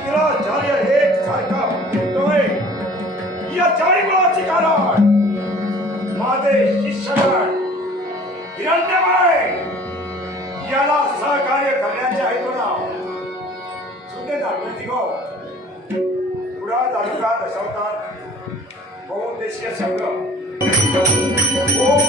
शुक्राचार्य एक सारखा म्हणतोय या चारी मुलाची कारण माझे शिष्यगण हिरण्यमय याला सहकार्य करण्याचे हेतून सुद्धा दाखवती गो पुढा तालुका दशावतार बहुउद्देशीय संघ ओम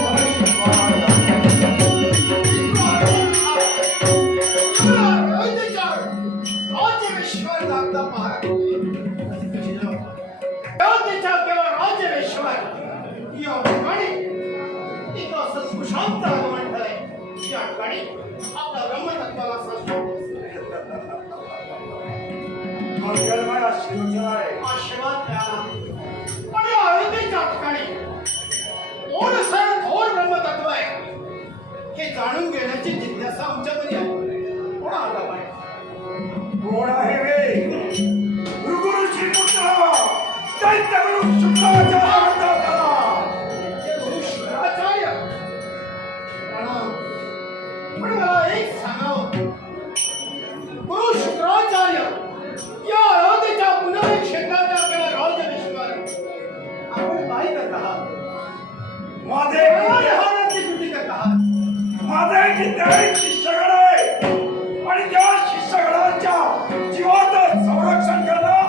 जाणून घेण्याची जिज्ञासा आमच्यामध्ये आहे. कोण आला पाहिजे? कोण आहे रे? गुरु श्रीपुत्र दैत्यगुरु शुक्राचार्य म्हणतात. गुरु शुक्राचार्य पण मला एक सांगावं, गुरु शुक्राचार्य या अयोध्येच्या पुनर्विक क्षेत्राच्या किंवा राज्याभिषेकावर आपण काय करत आहात? माझे राजहाराची कृती करत आहात. माझे कित्येक शिष्यगण आहे आणि त्या शिष्यगणांच्या जीवाचं संरक्षण करणं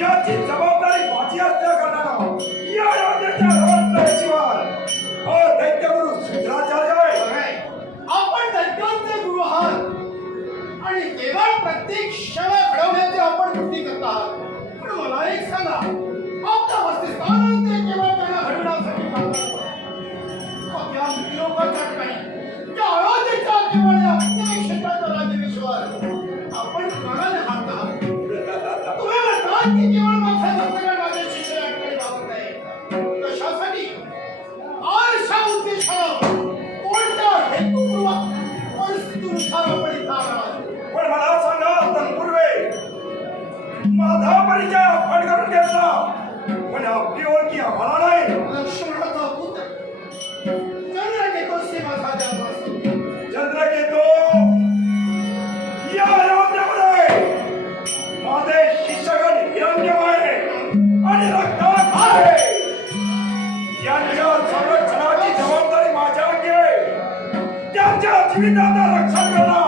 याची जबाबदारी माझी असल्या कारणानं या योजनेच्या रवानदारीशिवाय दैत्यगुरु शुक्राचार्य आहे. आपण दैत्यांचे गुरु आहात आणि केवळ प्रत्येक क्षण घडवण्याची आपण कृती करत आहात. पण मला एक सांगा, आपल्या वस्तीस्थानात ते केवळ त्यांना घडवण्यासाठी करतात. मग या लोकांच्या ठिकाणी या अयोध्येच्या केवळ या प्रत्येक क्षेत्राच्या राज्याभिषेकावर आपण कोणाला हात आहात? तुम्ही म्हणतात की केवळ माझ्या भक्तगण माझ्या शिष्याकडे वागत आहे. कशासाठी? आरशा उद्देशानं कोणत्या हेतूपूर्वक परिस्थितीनुसार आपण इथं आहात? पण मला सांगा, तत्पूर्वी माझा परिचय आपण करून घेतला पण आपली ओळखी आम्हाला नाही. लक्ष्मणाचा पुत्र चंद्रकेतू सीमा चंद्रकेतू या अयोध्येमध्ये माझे शिष्यगण हिरण्यमय आणि रक्ताळ आहे. यांच्या संरक्षणाची जबाबदारी माझ्यावर आहे. त्यांच्या जीविताचं रक्षण करणं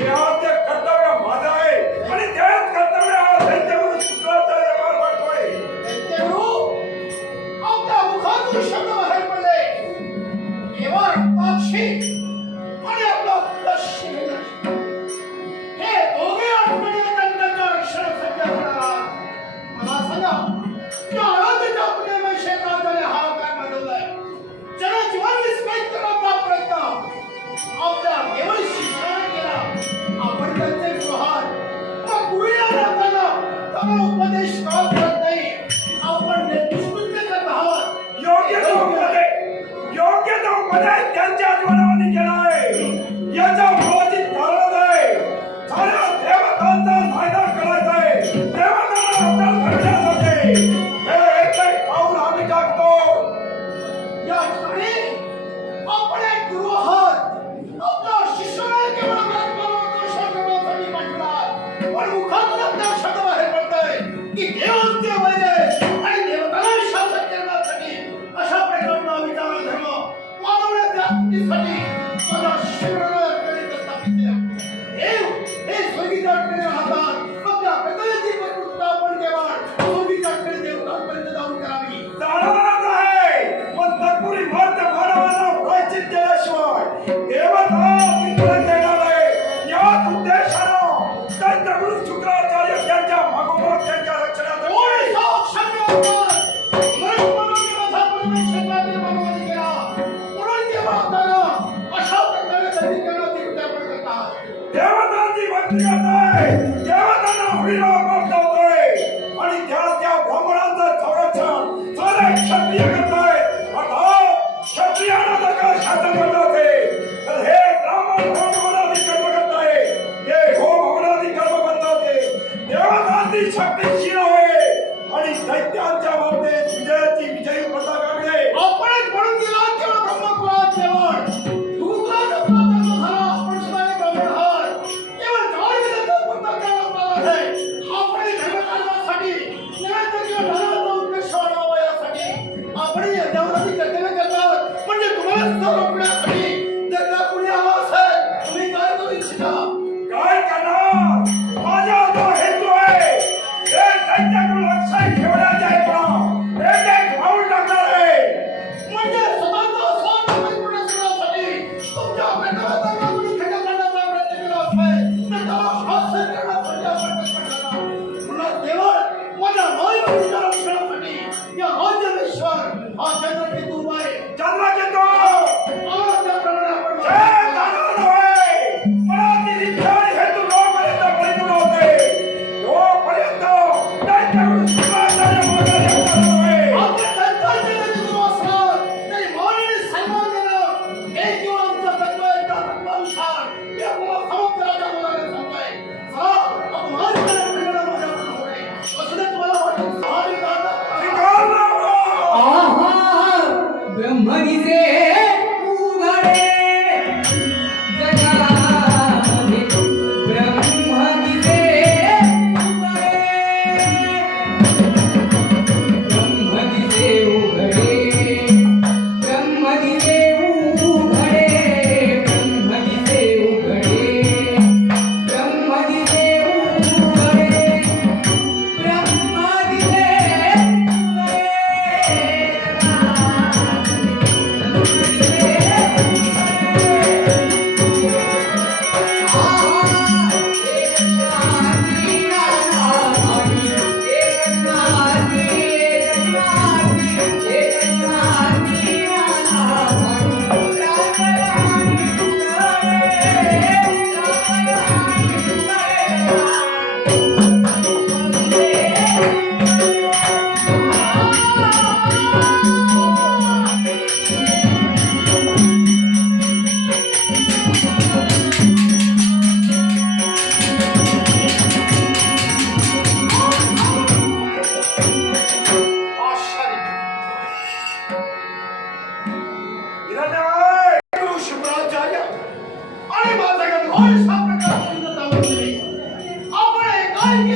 हे आद्य कर्तव्य माझं आहे आणि त्याच कर्तव्य हा दैत्यगुरु शुक्राचार्य पार पाडतोय. दैत्यगुरु, आपल्या मुखातून शब्द बाहेर पडले केवळ रक्ताक्षी आणि आपला पश्चिम हे दोघे आत्मने त्यांच्या रक्षणासाठी होणार. मला सांगा, या अयोध्येच्या पुण्यमय क्षेत्रात ज्याने हाहाकार माजवलाय, ज्याने जीवन विस्मृत करण्याचा प्रयत्न आपल्या केवळ शिक्षणाने केला, आपण त्यांचे गृहात मग गुरुया जाताना त्यांना उपदेश का करत नाही? आपण निष्कृत्य करत आहात. योग्य तो उपदेश त्यांच्या जीवनामध्ये केला आहे. याच्या मूळाची कारण आहे साऱ्या देवतांचा फायदा करायचा आहे. देवतांना आपल्याला करण्यासाठी हे एक पाऊल आम्ही टाकतो. या ठिकाणी आपण एक गुरु आहात. आपल्या शिष्याला केवळ मार्गदर्शन करण्यासाठी पाठवला, पण मुखातून आपल्या शब्द बाहेर पडतोय की देवांचे वैर आणि देवतांना शासन करण्यासाठी अशा प्रकारचा विचार धर्म मानवण्याच्या कृतीसाठी माझ्या शिष्याला स्थापित केला. देव हे स्वर्गीच्या ठिकाणी राहतात. आपल्या प्रगतीची पूर्तता आपण केवळ स्वर्गीच्या ठिकाणी देवतांपर्यंत जाऊन करावी. जाणारच आहे, पण तत्पुरी मर्द मानवाला प्रायश्चित केल्याशिवाय देवता तिथपर्यंत येणार आहे. याच उद्देशानं दैत्यगुरु शुक्राचार्य त्यांच्या मागोमाग त्यांच्या रक्षणाचं कोणी साक्षात होणार? मनुष्यमानवाने माझा परमेश्वराने मानवाने केला. म्हणून ते वागताना अशा प्रकारे त्यांनी करण्याची कृती आपण करत आहात. देवतांची भक्ती करताय, देवतांना उडीला पाठवतोय आणि त्या ब्राह्मणांचं संरक्षण सारे क्षत्रिय करताय. अर्थात क्षत्रियांना जर का शासन करताय तर हे ब्राह्मण भवनादी कर्म करताय, हे हो भवनादी कर्म करताय. देवतांची शक्तीशील आहे आणि दैत्यांच्या बाबतीत विजयाची विजयी पताका मिळेल. आपणच म्हणून गेला केवळ ब्रह्मकुळात केवळ दुसरा झाला. आपण सुद्धा एक ब्राह्मण आहात. केवळ जाणीव देतो पुन्हा केवळ आपल्याला आहे.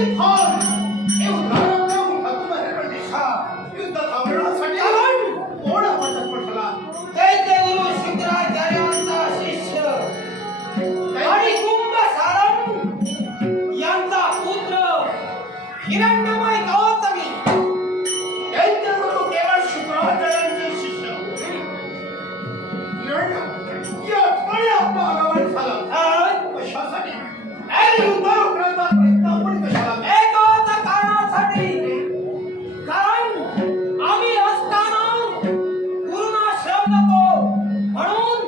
आणि थांब हे उदाहरण मुखातून बाहेर दिशा युद्ध थांबवण्यासाठी कोण आपण पटला दैत्यगुरु शुक्राचार्यांचा शिष्य आणि कुंभ सारण यांचा पुत्र हिरण्यमय गौतमी. दैत्यगुरु केवळ शुक्राचार्यांचे शिष्य या आठवणी आपला आगमन झालं कशासाठी आणि युद्ध रोखण्याचा प्रयत्न आपण कशाला एकाच कारणासाठी, कारण आम्ही असताना गुरुना श्रम नको म्हणून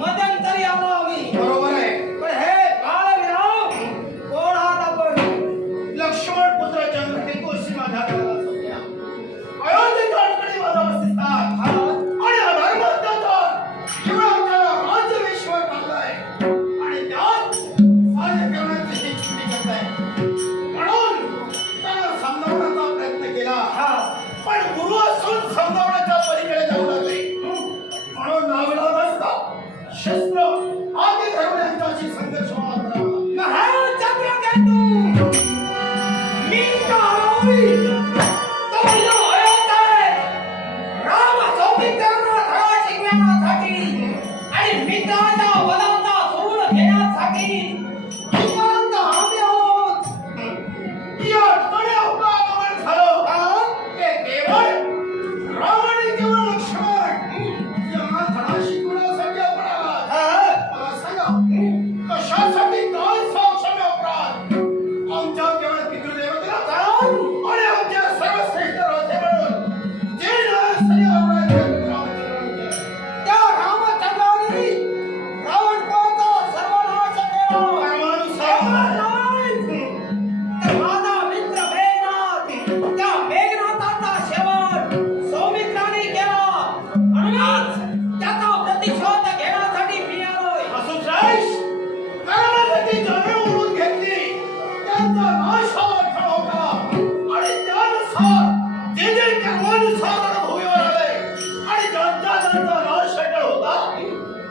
मध्यंतरी आलो आम्ही. बरोबर आहे पण हे बाळविराम कोण आहात आपण? लक्ष्मण पुत्र चंद्रकेतुशी माझ्या घरात होत्या अयोध्येच्या अडचणी माझा वसतिस्थान आणि अधर्मात्याचा शिवराजाला राज्याभिषेक टाकलाय आणि त्यात साध्य करण्याची ही चुकी करताय म्हणून त्याला समजावण्याचा प्रयत्न केला पण गुरु असून समजावण्याच्या पलीकडे जाऊ लागले म्हणून नाविलाज असता शस्त्र आधी धरून यांच्याशी संघर्ष व्हावा लागला. महाराज चंद्रकेतू, मी का आलोय? तो यो अयोध्या राम सौमित्रांना धडा शिकवण्यासाठी आणि मित्राच्या वनाचा सूड घेण्यासाठी इथपर्यंत आम्ही आहोत. या आठवणी आपलं आगमन झालं ते केवळ राम आणि केवळ लक्ष्मण यांना धडा शिकवण्यासाठी आपण आलात. मला सांगा कशासाठी काय साक्षम्य अपराध आमच्या केवळ पितृदेवतेला आणि आमच्या सर्वश्रेष्ठ राजे म्हणून जे न्यायास्थानी अपराध रामचंद्राने केले. त्या रामचंद्राने रावणपणाचा सर्वनाश केला. धर्मानुसार तर माझा मित्र मेघनाथ, त्या मेघनाथाचा शेवट सौमित्राने केला. म्हणूनच त्याचा प्रतिशोध घेण्यासाठी मी आलोय. वसुश्रेष्ठ कर्णासाठी जमे उडून घेतली त्यांचा नाश हवा ठरवला आणि त्यानुसार जे जे कर्मानुसार अनुभूमीवर आले आणि ज्यांचा ज्यांचा नाश शक्य होता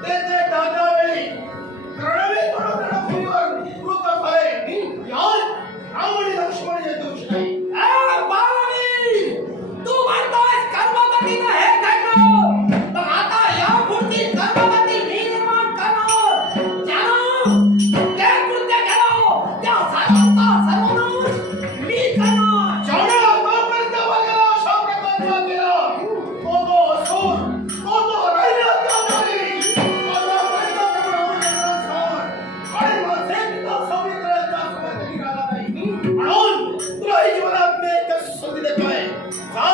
ते ते त्या वेळी रणवीर म्हणून रणभूमीवर मृत झाले. यात राम आणि लक्ष्मण हे दोष नाही. ए बालवी, तू म्हणतोयस कर्मगतीनं हे घडलं. मग आता यापुढची कर्मगती मी निर्माण करणार. ज्यानं ते कृत्य केलं, त्या सर्वांचा सर्वनाश मी करणार. ज्याने आतापर्यंत बघायला अशा प्रकारचा केला तो असुर तो राहिला त्याजागी. आतापर्यंत तो रावणाचा आणि माझे पिता सौमित्राचा सोबत निघाला नाही. म्हणून तुला ही जीवनात मी एकच संधी देतोय. जा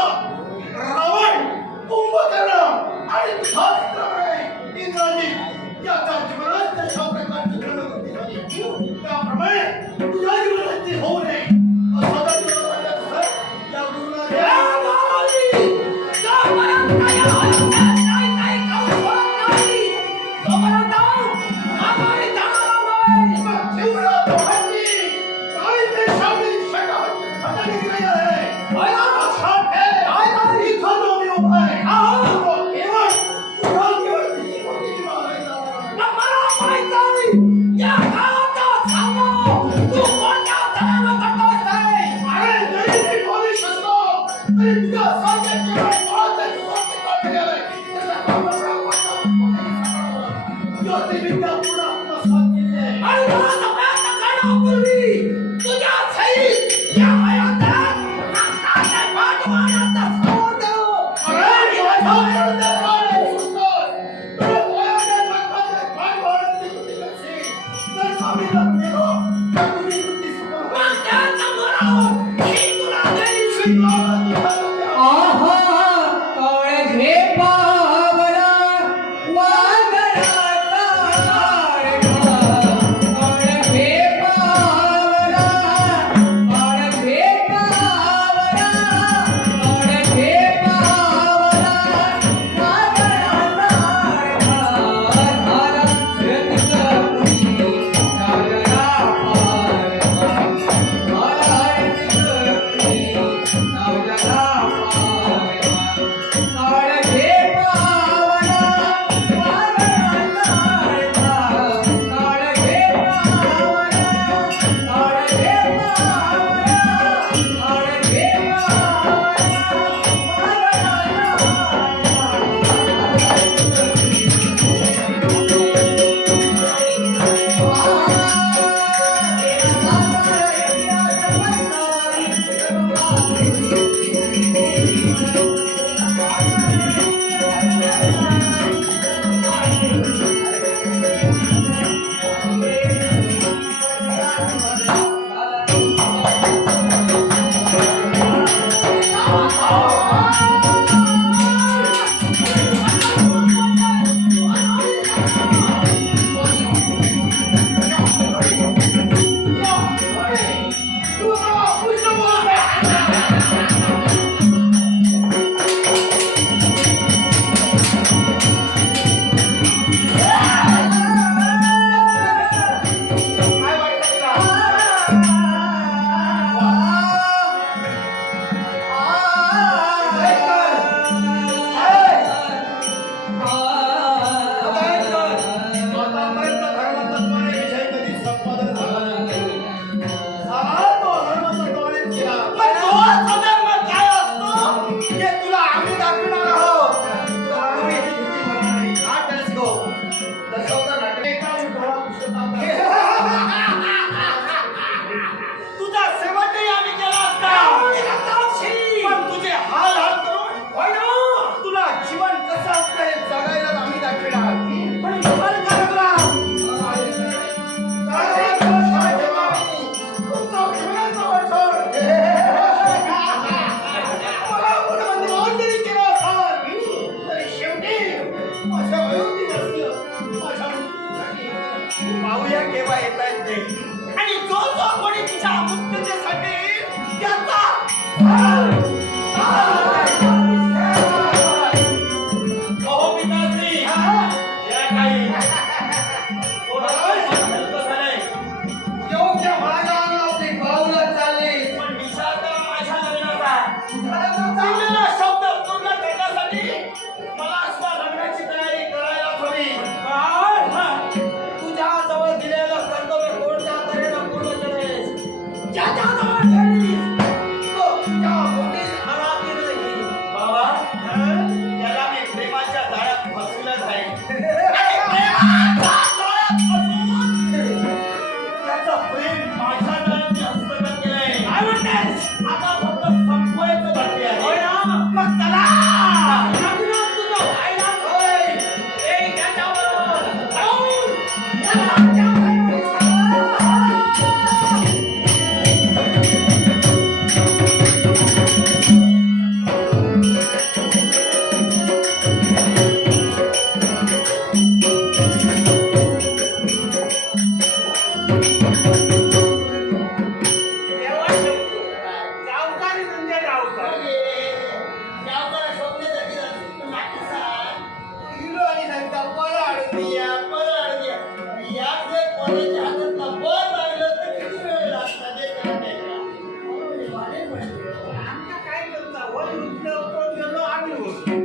रावण, कुंभकर्ण आणि धृतराष्ट्र इंद्राजी याच्या जीवनात तशा प्रकारची घडवणूक झाली. त्याप्रमाणे तुझ्या जीवनात ती होऊ नये असं जर तुला वाटत असेल, या गुरुला ए घ्या. बालवी, जोपर्यंत या अयोध्येत काही करू शकत नाही, तोपर्यंत आम्ही जाणार नाही. मग जीवना दोघांनी काही पेशावरी शका निघाली आहे. होय ना? लक्षात ठेव. काय झालं? इथं जो मी उभा आहे, आहो. तो केवळ आतापर्यंत धर्मतत्वाने विषय कधी संपादन झाला नाही. झाला तो धर्मतत्वानेच केला. पण तो सदैव काय असतो हे तुला आम्ही दाखवणार आहोत. तुला आम्ही ही भीती होणार नाही. नाटक गो दशावतार नाटक एका युद्धाला पुरुषोत्तम तुझा शेवटही आम्ही केला असता पण तुझे हाल हाल करून होय ना तुला जीवन कसं असतं हे जगायला आम्ही दाखवणार. पण विचार कर तुला पाहूया केव्हा येता येत ते. आणि जो जो कोणी तिच्या मुक्ततेसाठी त्याचा अहो पिताश्री या काही योग्य महाराजांना ते पाऊलं चालले. पण विचार करा माझ्या लग्नाचा दिलेला शब्द पूर्ण करण्यासाठी मला अशा लग्नाची तयारी करायला हवी. तुझ्या जवळ दिलेलं कर्तव्य कोणत्या तऱ्हेनं पूर्ण करेस ज्याच्या जवळ केलीस तो तुझ्या पोटी हराती नाही. बाबा त्याला मी प्रेमाच्या जाळ्यात फसवलं आहे आणि प्रेमाच्या जाळ्यात फसवून त्याचं प्रेम माझ्या जाळ्यात हस्तगत केलंय. काय म्हणतेस आता फक्त संपवायचं बाकी आहे. होय ना मग चला लग्नात तुझं व्हायलाच होय. एक त्याच्याबरोबर जाऊन लग्नाच्या गावकारी म्हणजे गावकारी गावकारी शोधण्यासाठी नाटक सांग. हिरो आणि सांगता बरं अडकली बरं अडकली यात जर कोणाच्या हातात बरं लागलं तर किती वेळ लागतात हे कळत नाही का? आमच्या काय करता वर उठलं कोण गेलो आम्ही होतो.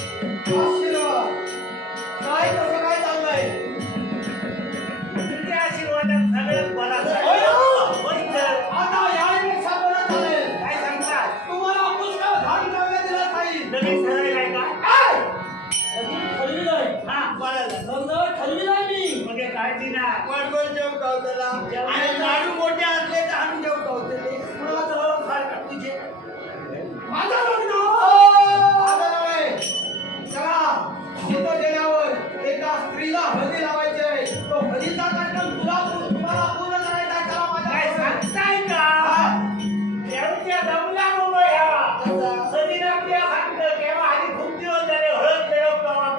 आशीर्वाद. काय कसं काय चाललंय? तुझ्या आशीर्वादात सगळं बरं आहे. होय ना? होय तर. आता यावेळेपेक्षा बरं चालेल. काय सांगतात तुम्हाला पुष्कळ धान द्रव्य दिलं जाईल. नवीन ठरवलंय काय काय? नवीन ठरविलंय हा बरं लग्न ठरविलंय मी म्हणजे काय ती ना वाटवर जेव गावतेला. आणि लाडू मोठे असले तर आम्ही जेव गावतेले कुणाला जवळ फार का तुझे माझं लग्न आता नव्हे. चला, तिथं गेल्यावर एका स्त्रीला हळदी लावायची आहे. तो हळदीचा कार्यक्रम तुम्हाला पूर्ण करायचा आहे. चला माझ्या काय बरोबर. सांगताय का शेवटच्या दमला नको ह्या सदीना आपल्या सांगतं तेव्हा आधी खूप दिवस झाले हळद खेळत गावात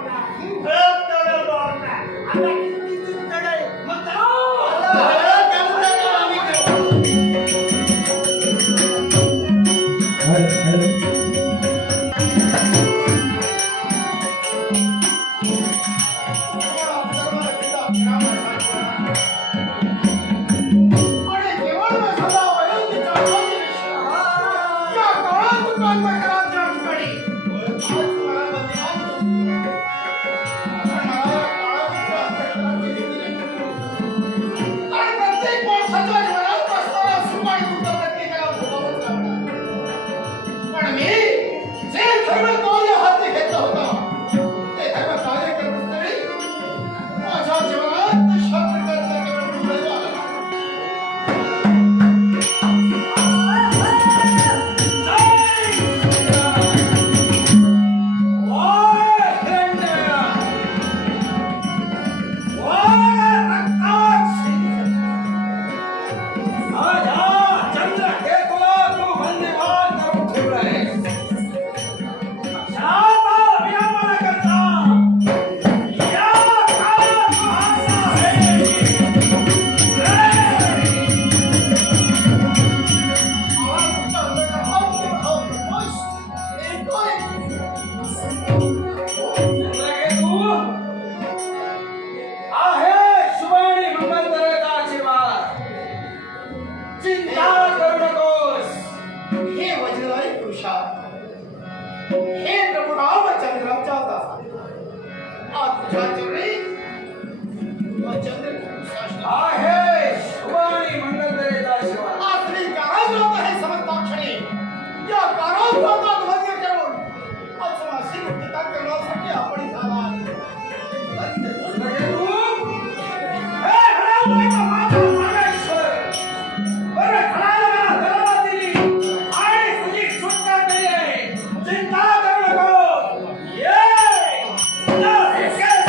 हळद तळत गावात आता किती चढाई मग हळद त्यामुळे तर आम्ही करतो. आणि केवळ सदा वयोवृद्ध वयोवृद्ध या काळात दुकानदाराच्या ठिकाणी आज मला बदनाम आपण मला काळात अंतःकरणाची भीती नाही. आणि प्रत्येक माणसाच्या जीवनात असणारा सुख आणि दुःख प्रत्येकाला भोगावंच लागतं. पण मी जे धर्म कार्य हाती घेतलं होतं ते धर्म कार्य करत असताना माझ्या जीवनात अशा प्रकारचा केवळ दुर्दैव आला. जय स्वतः ध्वन्य ठेवून आश्रमाशी मुक्तता करण्यासाठी आपण इथं आलात. हे हरामखोराचा माझा ईश्वर. बरं खराला मला जन्म दिली आणि तुझी सुटका केली आहे. चिंता करू नको. ये तुला शिकेल.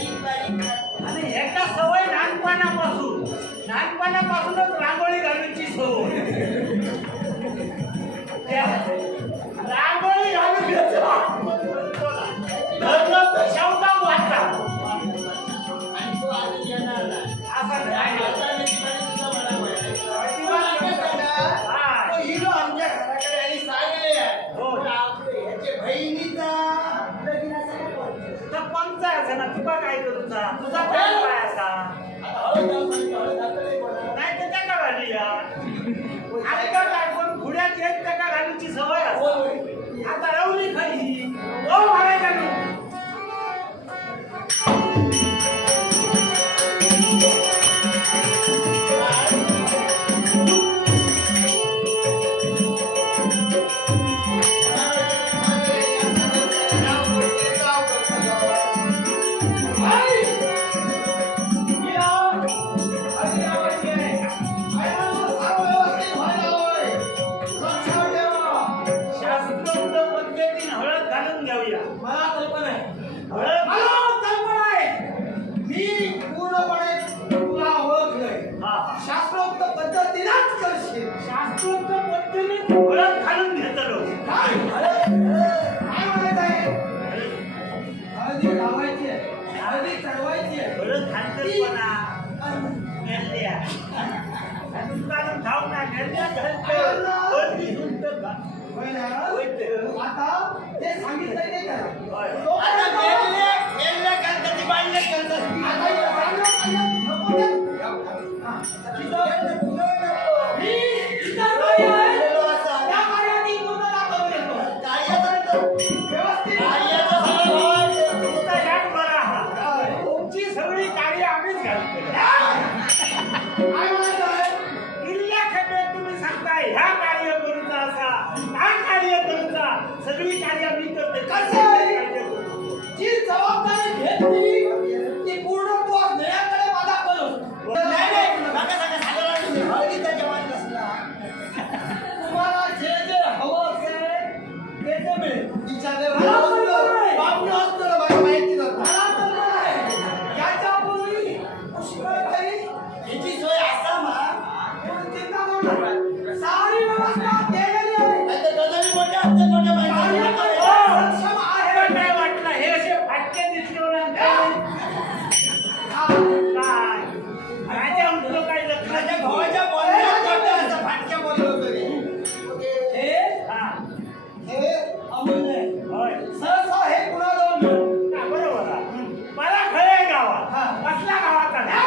आणि एका सवय लहानपणापासूनच रांगोळी घालण्याची सवय. त्या रांगोळी घालून धरलं तर शेवटा वाटला असं नाही. हिरो आमच्या घराकडे आणि सांगले हो. याचे बहिणीचा तुझा पंचा असा ना तुका काय करूचा तुझा प्लॅन काय असा नाही तर त्या का घाली आजकाल काय पण घोड्यात येत त्या का घालूची सवय असते. आता रवली खाई ओ मारायचा मी शास्त्रोक्त पद्धतीने हळद घालून घेऊया. मला कल्पना आहे हळद मला कल्पना आहे. मी पूर्णपणे तुला ओळखलंय. हा. शास्त्रोक्त पद्धतीनेच करशील. शास्त्रोक्त पद्धतीने हळद घालून घेतलो. काय म्हणायचं आहे? हळदी लावायची आहे, हळदी चढवायची आहे. हळद घालतेपणा मेल्या दुकानात धाव ना मेल्या घालते हळद घेऊन तर घाल. होय ना? होय ते. आता ते सांगितलंय ते करा. होय. आता मेल्ले गणपती बांधले गणपती. आता हे चांगलं पाहिलं. नको ते. हा. तिथं मी इतर बाई आहे. त्या कार्याने पूर्णता करून येतो. व्यवस्थित तुमचा यात बरा हा. तुमची सगळी कार्य आम्हीच घालतो. काय म्हणायचं आहे? किल्ल्या खेपेत तुम्ही सांगताय ह्या कार्य करूचा असा हा कार्य करूचा सगळी कार्य मी करते. कसं आहे? जी जबाबदारी घेतली ती पूर्ण तू आज नळ्याकडे माझा करू. नाही, नाही. हळदीचा जवान नसला. तुम्हाला जे जे हवं असेल ते ते मिळेल. विचारले बाबूला असतो ना, मला माहिती नव्हतं. याच्यापूर्वी पुष्कळभाई याची सोय असावा म्हणून चिंता करू नका. सारी व्यवस्था केलेली आहे. कार्य करण्यास सक्षम आहे. पण काय वाटलं हे असे फाटके दिसले ना काय राजा म्हणतो काय लक्षात माझ्या भावाच्या बोलण्यात वाटतं असं फाटक्या बोललो तरी. हा हे अमूल्य आहे. होय सहसा हे कुणाजवळ मिळतं. हा, बरोबर आहे. मला खळे गावात हा. कसल्या गावाचा नाही.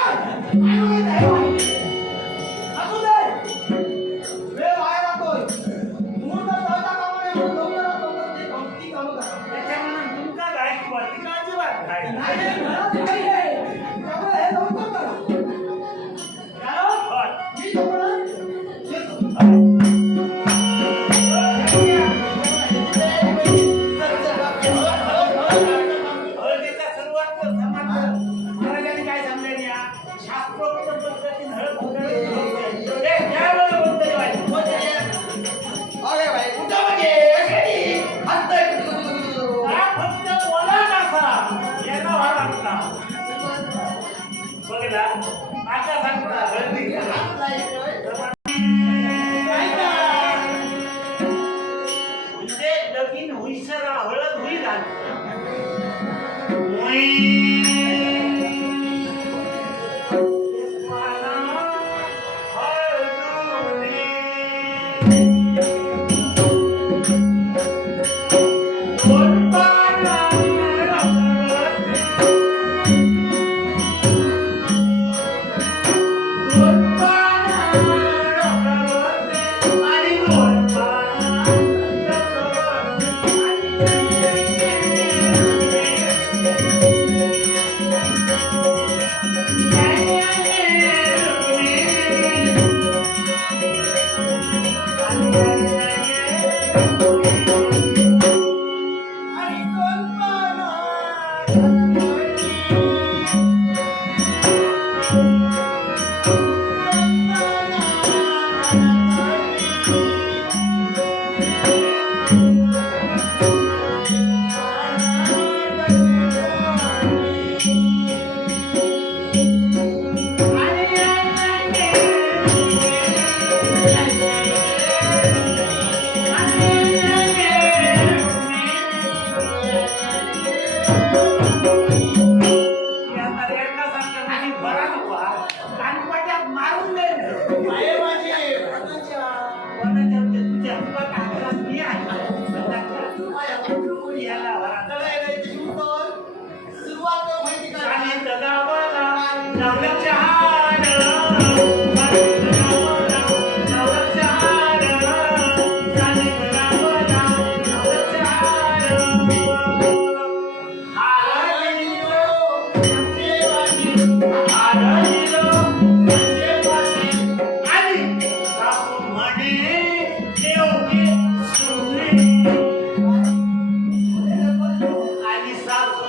काय माहित आहे माहिती? असू दे. वेळ वाया जातोय. मुहूर्त टळता कामा नये म्हणून लवकरात लवकर ती कामं करा. त्याच्या म्हणून तुमचा गायकवाड तिला अजिबात नाही, नाही. नाही, घरात काही आहे. त्यामुळे हे लवकर करा. कारण होय. मी तुम्हाला येतो. हळदीचा सर्वात समाज महाराजांनी काय सांगले या शास्त्रोक्त पद्धतीने हळद अरे भाई कुठं बघे हसतोय. फक्त बोला कसा याचा भाग लागला बघला आता सांगता हळदी म्हणजे लगीन हुईसरा हळद हुई घाल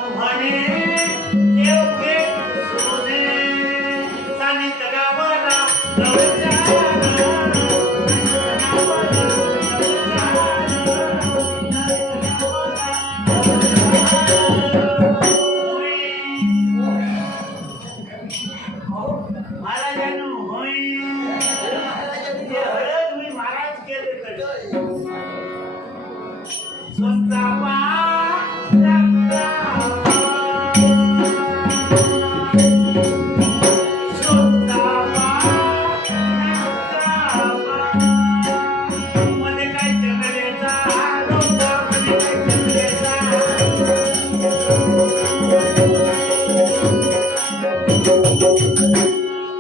म्हणे देव घे सोने सांगित गावाला जवळच्या महाराजांनो होय हे हळद मी महाराज केले कडे स्वस्तापा मध्ये काय चमरेचा मध्ये काय चमरेचा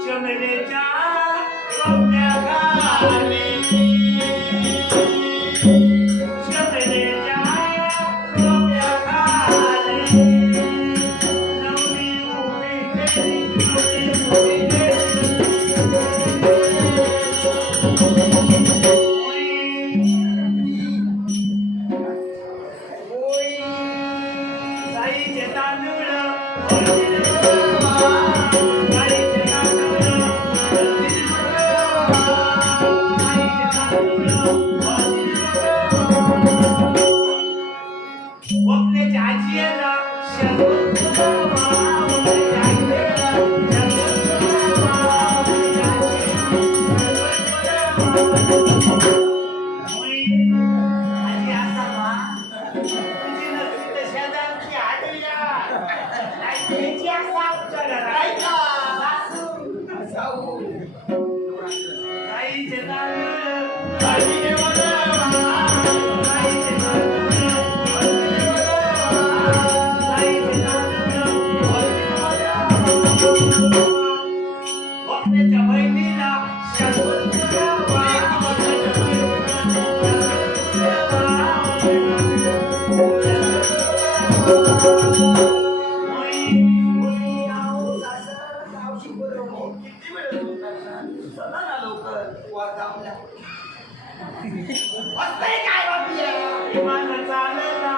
चमेलीच्या रोप्याखाली चमेलीच्या रोप्याखाली नवरी उभी केली, नवरी उभी केली. साईचे तांदूळ बघण्याच्या बहिणीला काय बाबी विमान चालला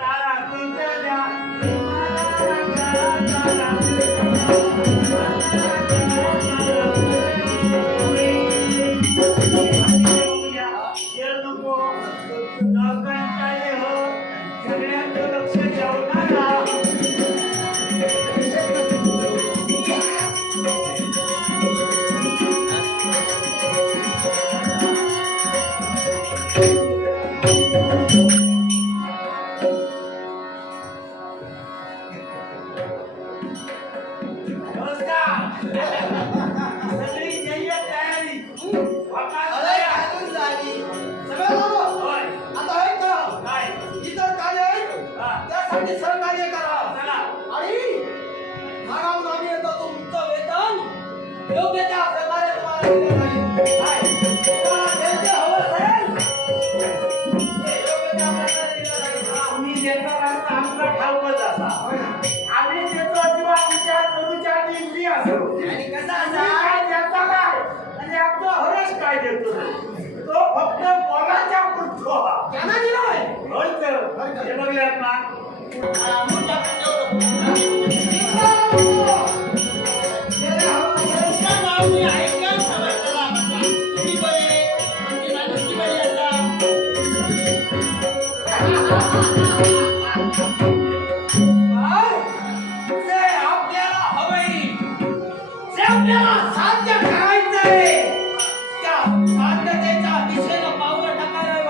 तारा तुझ्या सगळ्यांचं लक्ष ठेवणारा सगळी जय्यत तयारी अरे खालून झाली सगळं झालं. होय आता ऐक ना, काय इतर कार्य आहे हा त्यासाठी सहकार्य करा चला आणि मागावून आम्ही येतो तुमचं वेतन योग्य त्या प्रकारे तुम्हाला दिलं जाईल. काय तुम्हाला जे जे हवं असेल ते योग्य त्या प्रकारे दिलं जाईल. आम्ही देतो रस्ता आमचा ठाऊकच असा आम्ही देतो अजिबात विचार करूच्या आधी मी असो आणि कसं आम्ही असा काय देता काय आणि आपलं हरस काय देतो तो फक्त बोलाच्या पुरतो त्यांना दिलं होय. होय तर हे बघूयात ना मोठ्या जे आपल्याला हवंय जे आपल्याला साध्य करायचंय त्या साध्यतेच्या दिशेनं पावलं टाकायला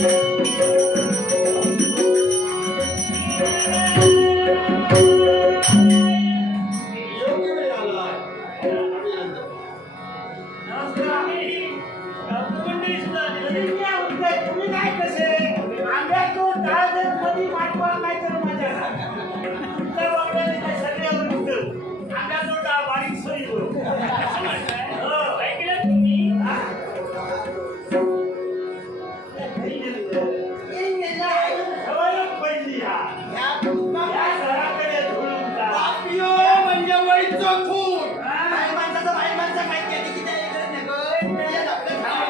Thank बाईंचं खून. बाई माणसाचं बाई माणसं काय केली की नाही करत नाही गं. त्याच्यात आपलं झालं.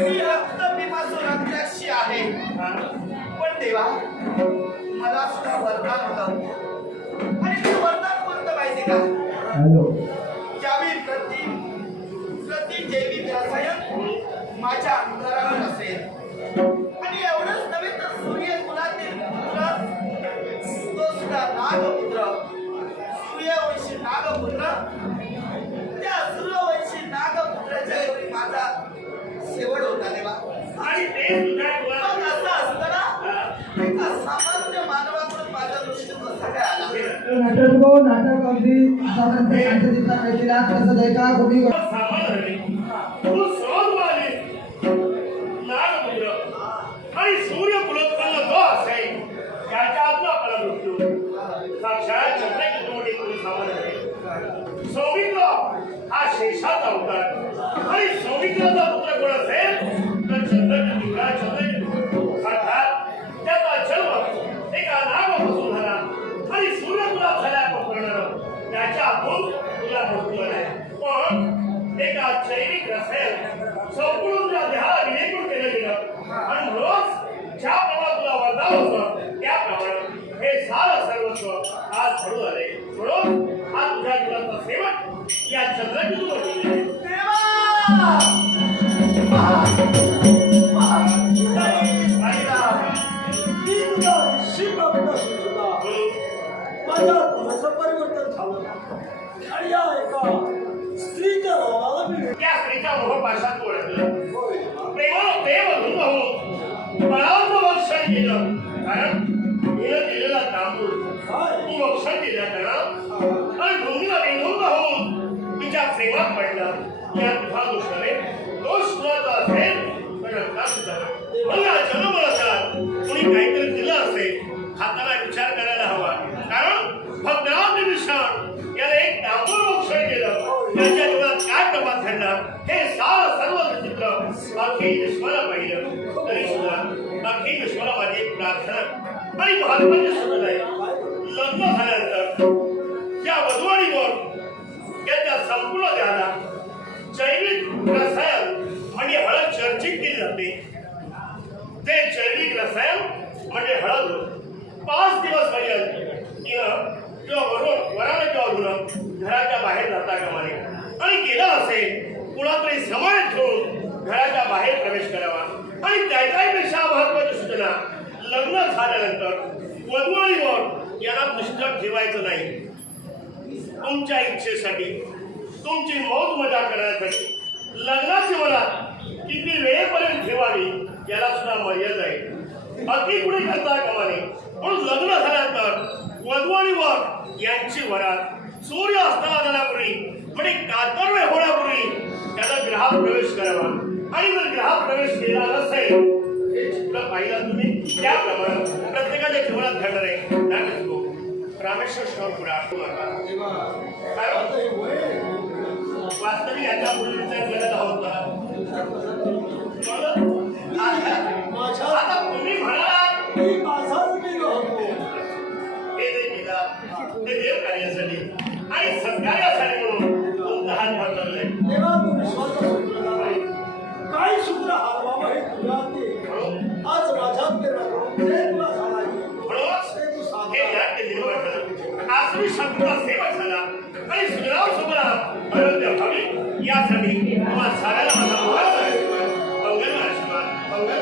मी रक्तपिपासू रक्ताक्षी आहे. पण देवा मला सुद्धा वरदान होतं. आणि ते वरदान कोणतं माहिती का? ज्यावेळी प्रतिजैविक रसायन माझ्या अंतरावर असेल आणि एवढंच नव्हे तर सूर्यकुलातील तो सुद्धा नागपुत्र, सूर्यवंशी नागपुत्र, त्या सूर्यवंशी नागपुत्राच्या एवढी माझा शेवट होता देवा. आणि ते तुझ्या मग असं असताना एका सामान्य मानवाकडून माझ्या दृष्टीत कसा काय आला? नाटक अगदी साधारणतः शांततेचा काहीतरी कसं आहे का कोणी तू सहज आली नागपुत्र आणि सूर्य कुलोत्पन्न जो असेल त्याच्या आतला आपला मृत्यू साक्षात चंद्रकेतुमुळे कोणी सामान आहे. सौमित्र हा शेषाचा अवतार आणि सौमित्राचा पुत्र कोण असेल तर चंद्रकेतू अर्थात त्याचा जन्म एका नागापासून झाला आणि सूर्यकुलात झाल्याप्रमाणे त्याच्या हातून तुला मृत्यू आलाय. पण एका जैविक रसायन संपूर्ण तुझ्या देहाला विलीन केलं गेलं आणि म्हणूनच ज्याप्रमाणे तुला वरदान होतं त्याप्रमाणे हे सारं सर्वस्व आज घडून आले. म्हणून हा तुझ्या जीवनाचा सेवक या चंद्रकेतूवर गेले. माझ्या थोडंसं परिवर्तन झालं आणि या एका स्त्रीच्या नावाला मी त्या स्त्रीच्या मोहपाशात ओळखलं. प्रेमानं प्रेम धुंद होऊन बळाचं भक्षण केलं. कारण तिनं दिलेला तांबूळ तू भक्षण दिल्यानं आणि ढोंगीला बेधुंद होऊन तिच्या प्रेमात पडला. या तुझा दोषाने दोष कुणाचा असेल तर रक्ताचा. मला जन्मरसात कुणी काहीतरी दिलं असेल हाताला विचार करायला हवा. कारण भगनाथ विषाण याला एक तांबूळ भक्षण केलं. त्याच्या जीवनात काय प्रभात घडला हे सर्व चित्र बाकी विश्वाला पाहिलं तरी सुद्धा बाकी विश्वाला माझी एक प्रार्थना आणि महत्वाची सूचना आहे. लग्न झाल्यानंतर या वधूवाडीवर त्याच्या संपूर्ण देहाला जैविक रसायन म्हणजे हळद चर्चित केली जाते. ते जैविक रसायन म्हणजे हळद 5 दिवस पर्यंत किंवा वराने किंवा घराच्या बाहेर जाता कामा नये आणि गेला असेल कुणातरी समाज ठेवून घराच्या बाहेर प्रवेश करावा. आणि त्याच्यापेक्षा महत्वाची सूचना लग्न झाल्यानंतर वधूवरीवर याला दुष्ट ठेवायचं नाही. तुमच्या इच्छेसाठी तुमची मौज मजा करण्यासाठी लग्नाची मनात किती वेळेपर्यंत ठेवावी याला सुद्धा मर्यादा आहे. अति कुणी करता कामा नये. म्हणून लग्न झाल्यानंतर वधू आणि वर यांची वरात सूर्य अस्ताला जाण्यापूर्वी म्हणजे कातरवे होण्यापूर्वी त्याला ग्रहात प्रवेश करावा. आणि जर ग्रहात प्रवेश केला नसेल हे चित्र पाहिलं तुम्ही त्याप्रमाणे प्रत्येकाच्या जीवनात घडणार आहे. रामेश्वर शहरपुरा वास्तविक याच्या पुढे विचार केलेला होता. आता तुम्ही म्हणालात ते देव कार्यासाठी आणि सत्कार्यासाठी म्हणून तुमचा हात पकडलाय. काय सूत्र हलवावं हे तुझ्या आज माझ्यात हे नाट्य निर्माण झालं. आसवी शब्दाचा सेवक झाला आणि सुराव सोबत अयोध्या व्हावी यासाठी तुम्हाला साऱ्याला माझा आभार आहे. मंगल आशीर्वाद मंगल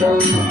Thank you.